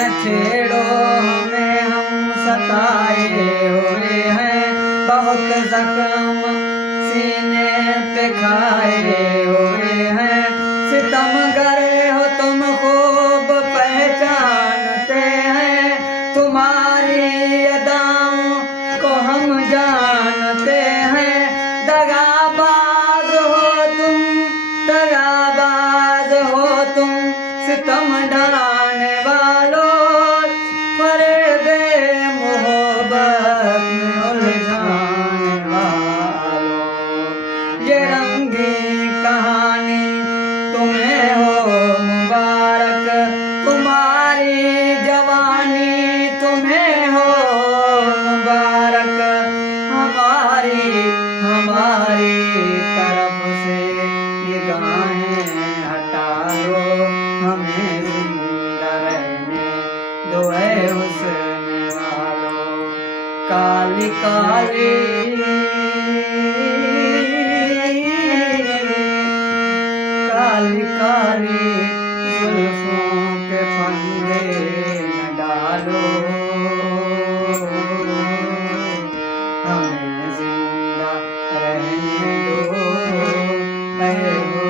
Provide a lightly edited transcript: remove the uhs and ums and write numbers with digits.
न छेड़ो हमें, हम सताए हुए हैं, बहुत जख्म सीने पे खाए हुए हैं। सितमगर हो तुम खूब पहचानते हैं, तुम्हारी अदाओं को हम जानते हैं। दगाबाज हो तुम, दगाबाज हो तुम, सितम ढाने वालों, फरेबे मोहब्बत में उलझाने वालों। ये रंगी कहानी तुम्हें हो मुबारक, तुम्हारी जवानी तुम्हें हो मुबारक। हमारी तरफ से निगाहें हटा लो, हमें जिंदा रहने दो ऐ हुस्न वालों। काली काली काली काली जुल्फों पे फंदे न डालो, हमें जिंदा रहने दो ऐ